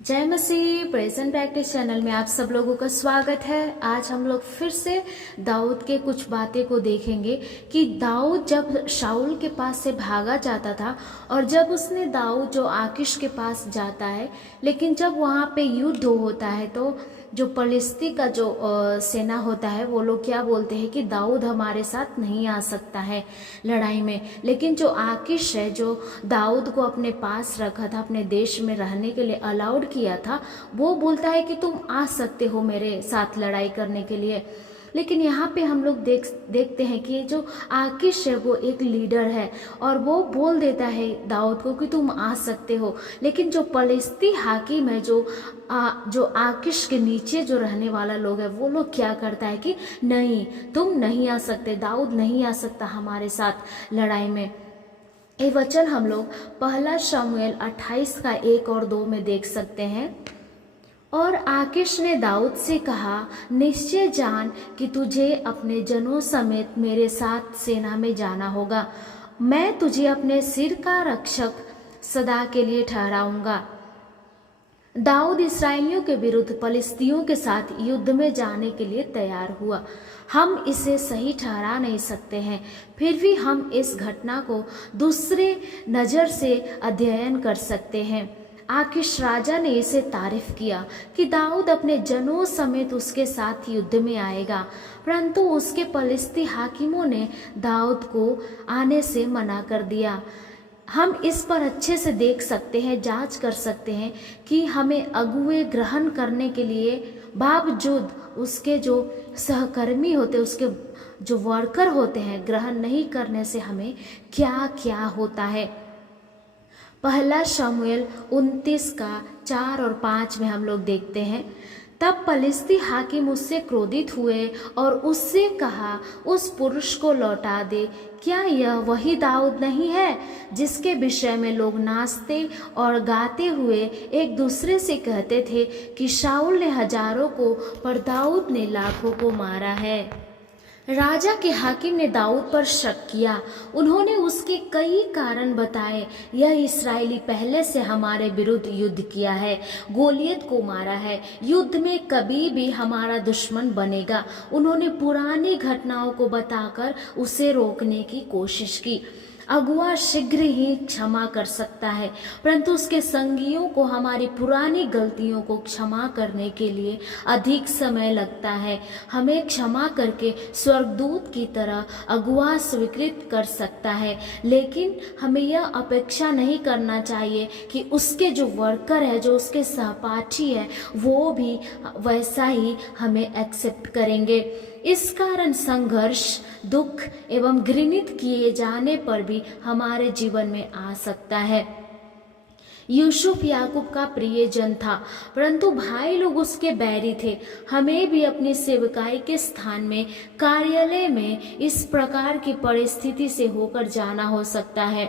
जय मसीह। Present practice channel में आप सब लोगों का स्वागत है। आज हम लोग फिर से दाऊद के कुछ बातें को देखेंगे कि दाऊद जब शाऊल के पास से भागा जाता था और जब उसने दाऊद जो आकिश के पास जाता है, लेकिन जब वहाँ पे युद्ध होता है तो जो पलिस्ती का जो सेना होता है वो लोग क्या बोलते हैं कि दाऊद हमारे साथ नहीं आ सकता है लड़ाई में। लेकिन जो आकिश है, जो दाऊद को अपने पास रखा था, अपने देश में रहने के लिए अलाउड किया था, वो बोलता है कि तुम आ सकते हो मेरे साथ लड़ाई करने के लिए। लेकिन यहाँ पे हम लोग देखते हैं कि जो आकिश है वो एक लीडर है और वो बोल देता है दाऊद को कि तुम आ सकते हो। लेकिन जो पलिस्ती हाकिम है, जो आकिश के नीचे जो रहने वाला लोग है, वो लोग क्या करता है कि नहीं, तुम नहीं आ सकते, दाऊद नहीं आ सकता हमारे साथ लड़ाई में। ये वचन हम लोग पहला शमूएल 28 का 1 और 2 में देख सकते हैं। और आकिश ने दाऊद से कहा, निश्चय जान कि तुझे अपने जनों समेत मेरे साथ सेना में जाना होगा। मैं तुझे अपने सिर का रक्षक सदा के लिए ठहराऊंगा। दाऊद इसराइलियों के विरुद्ध पलिस्तियों के साथ युद्ध में जाने के लिए तैयार हुआ। हम इसे सही ठहरा नहीं सकते हैं, फिर भी हम इस घटना को दूसरे नज़र से अध्ययन कर सकते हैं। आकिश राजा ने इसे तारीफ किया कि दाऊद अपने जनों समेत उसके साथ युद्ध में आएगा, परंतु उसके पलिस्ती हाकिमों ने दाऊद को आने से मना कर दिया। हम इस पर अच्छे से देख सकते हैं, जांच कर सकते हैं कि हमें अगुए ग्रहण करने के लिए बावजूद उसके जो सहकर्मी होते, उसके जो वर्कर होते हैं, ग्रहण नहीं करने से हमें क्या क्या होता है। पहला शमूएल 29 का 4 और 5 में हम लोग देखते हैं, तब पलिस्ती हाकिम उससे क्रोधित हुए और उससे कहा, उस पुरुष को लौटा दे। क्या यह वही दाऊद नहीं है जिसके विषय में लोग नाचते और गाते हुए एक दूसरे से कहते थे कि शाऊल ने हजारों को पर दाऊद ने लाखों को मारा है। राजा के हाकिम ने दाऊद पर शक किया। उन्होंने उसके कई कारण बताए। यह इस्राएली पहले से हमारे विरुद्ध युद्ध किया है, गोलियत को मारा है, युद्ध में कभी भी हमारा दुश्मन बनेगा। उन्होंने पुरानी घटनाओं को बताकर उसे रोकने की कोशिश की। अगुआ शीघ्र ही क्षमा कर सकता है, परंतु उसके संगियों को हमारी पुरानी गलतियों को क्षमा करने के लिए अधिक समय लगता है। हमें क्षमा करके स्वर्गदूत की तरह अगुआ स्वीकृत कर सकता है, लेकिन हमें यह अपेक्षा नहीं करना चाहिए कि उसके जो वर्कर है, जो उसके सहपाठी है, वो भी वैसा ही हमें एक्सेप्ट करेंगे। इस कारण संघर्ष, दुख एवं घृणित किए जाने पर भी हमारे जीवन में आ सकता है। यूसुफ याकूब का प्रिय जन था, परंतु भाई लोग उसके बैरी थे। हमें भी अपनी सेवकाई के स्थान में, कार्यालय में इस प्रकार की परिस्थिति से होकर जाना हो सकता है।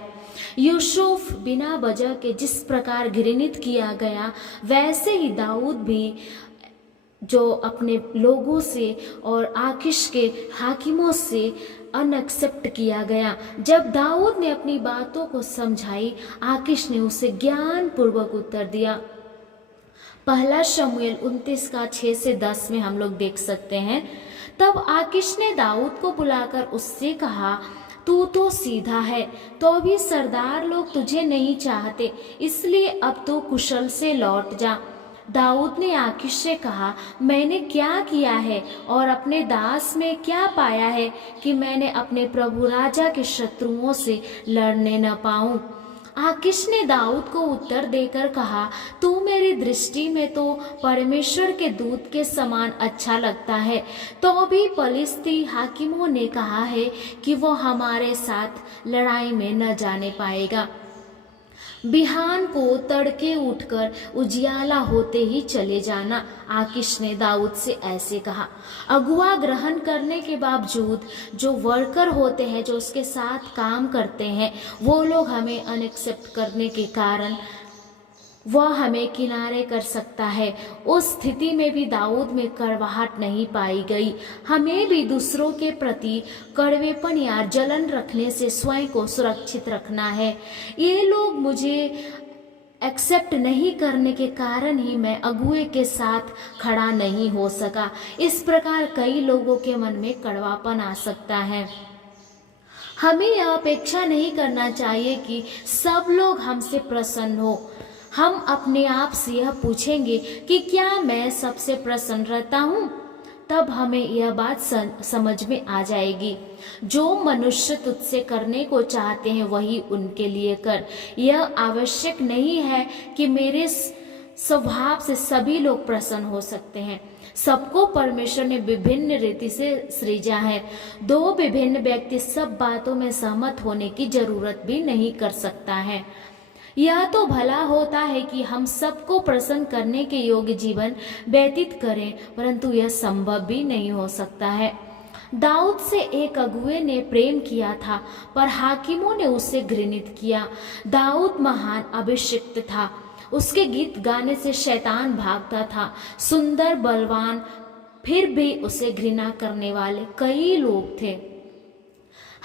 यूसुफ बिना वजह के जिस प्रकार घृणित किया गया, वैसे ही दाऊद भी जो अपने लोगों से और आकिश के हाकिमों से अनएक्सेप्ट किया गया। जब दाऊद ने अपनी बातों को समझाई, आकिश ने उसे ज्ञान पूर्वक उत्तर दिया। पहला शमूएल 29 का 6 से 10 में हम लोग देख सकते हैं, तब आकिश ने दाऊद को बुलाकर उससे कहा, तू तो सीधा है, तो भी सरदार लोग तुझे नहीं चाहते, इसलिए अब तो कुशल से लौट जा। दाऊद ने आकिश से कहा, मैंने क्या किया है और अपने दास में क्या पाया है कि मैंने अपने प्रभु राजा के शत्रुओं से लड़ने न पाऊं। आकिश ने दाऊद को उत्तर देकर कहा, तू मेरी दृष्टि में तो परमेश्वर के दूत के समान अच्छा लगता है, तो भी पलिस्ती हाकिमों ने कहा है कि वो हमारे साथ लड़ाई में न जाने पाएगा। बिहान को तड़के उठकर उजियाला होते ही चले जाना। आकिश ने दाऊद से ऐसे कहा। अगुआ ग्रहण करने के बावजूद जो वर्कर होते हैं, जो उसके साथ काम करते हैं, वो लोग हमें अनएक्सेप्ट करने के कारण वह हमें किनारे कर सकता है। उस स्थिति में भी दाऊद में कड़वाहट नहीं पाई गई। हमें भी दूसरों के प्रति कड़वेपन या जलन रखने से स्वयं को सुरक्षित रखना है। ये लोग मुझे एक्सेप्ट नहीं करने के कारण ही मैं अगुए के साथ खड़ा नहीं हो सका। इस प्रकार कई लोगों के मन में कड़वापन आ सकता है। हमें यह अपेक्षा नहीं करना चाहिए कि सब लोग हमसे प्रसन्न हो। हम अपने आप से यह पूछेंगे कि क्या मैं सबसे प्रसन्न रहता हूँ? तब हमें यह बात समझ में आ जाएगी, जो मनुष्य तुझसे करने को चाहते हैं वही उनके लिए कर। यह आवश्यक नहीं है कि मेरे स्वभाव से सभी लोग प्रसन्न हो सकते हैं। सबको परमेश्वर ने विभिन्न रीति से सृजा है। दो विभिन्न व्यक्ति सब बातों में सहमत होने की जरूरत भी नहीं कर सकता है। यह तो भला होता है कि हम सबको प्रसन्न करने के योग्य जीवन व्यतीत करें, परंतु यह संभव भी नहीं हो सकता है। दाऊद से एक अगुए ने प्रेम किया था, पर हाकिमों ने उसे घृणित किया। दाऊद महान अभिषिक्त था, उसके गीत गाने से शैतान भागता था। सुंदर, बलवान, फिर भी उसे घृणा करने वाले कई लोग थे।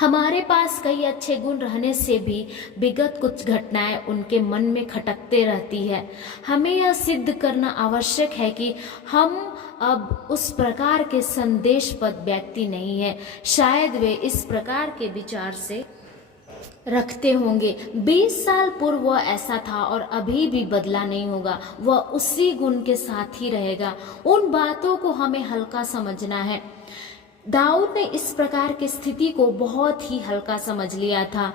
हमारे पास कई अच्छे गुण रहने से भी विगत कुछ घटनाएं उनके मन में खटकते रहती है। हमें यह सिद्ध करना आवश्यक है कि हम अब उस प्रकार के संदेशपद व्यक्ति नहीं है। शायद वे इस प्रकार के विचार से रखते होंगे, 20 साल पूर्व वह ऐसा था और अभी भी बदला नहीं होगा, वह उसी गुण के साथ ही रहेगा। उन बातों को हमें हल्का समझना है। दाऊद ने इस प्रकार की स्थिति को बहुत ही हल्का समझ लिया था।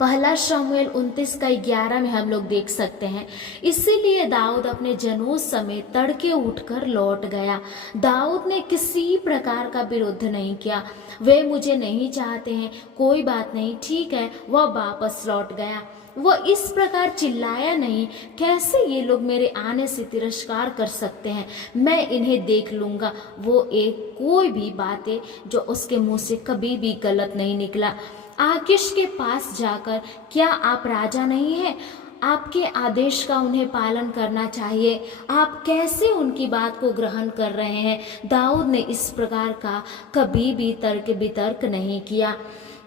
पहला शमूएल 29:11 में हम लोग देख सकते हैं, इसीलिए दाऊद अपने जनों समेत तड़के उठकर लौट गया। दाऊद ने किसी प्रकार का विरोध नहीं किया। वे मुझे नहीं चाहते हैं, कोई बात नहीं, ठीक है। वह वापस लौट गया। वह इस प्रकार चिल्लाया नहीं, कैसे ये लोग मेरे आने से तिरस्कार कर सकते हैं, मैं इन्हें देख लूंगा। वो एक कोई भी बातें जो उसके मुंह से कभी भी गलत नहीं निकला। आकीश के पास जाकर, क्या आप राजा नहीं हैं? आपके आदेश का उन्हें पालन करना चाहिए। आप कैसे उनकी बात को ग्रहण कर रहे हैं? दाऊद ने इस प्रकार का कभी भी तर्क वितर्क नहीं किया।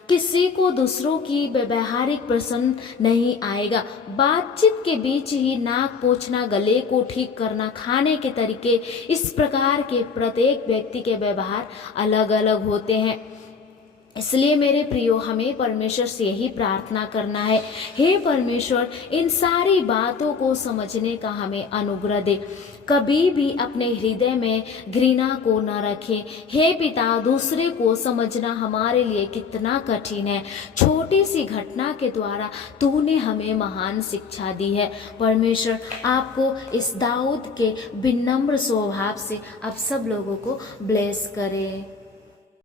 किसी को दूसरों की व्यवहारिक पसंद नहीं आएगा। बातचीत के बीच ही नाक पोंछना, गले को ठीक करना, खाने के तरीके, इस प्रकार के प्रत्येक व्यक्ति के व्यवहार अलग अलग होते हैं। इसलिए मेरे प्रियो, हमें परमेश्वर से यही प्रार्थना करना है, हे परमेश्वर, इन सारी बातों को समझने का हमें अनुग्रह दे। कभी भी अपने हृदय में घृणा को न रखें। हे पिता, दूसरे को समझना हमारे लिए कितना कठिन है। छोटी सी घटना के द्वारा तूने हमें महान शिक्षा दी है। परमेश्वर आपको इस दाऊद के विनम्र स्वभाव से आप सब लोगों को ब्लेस करे।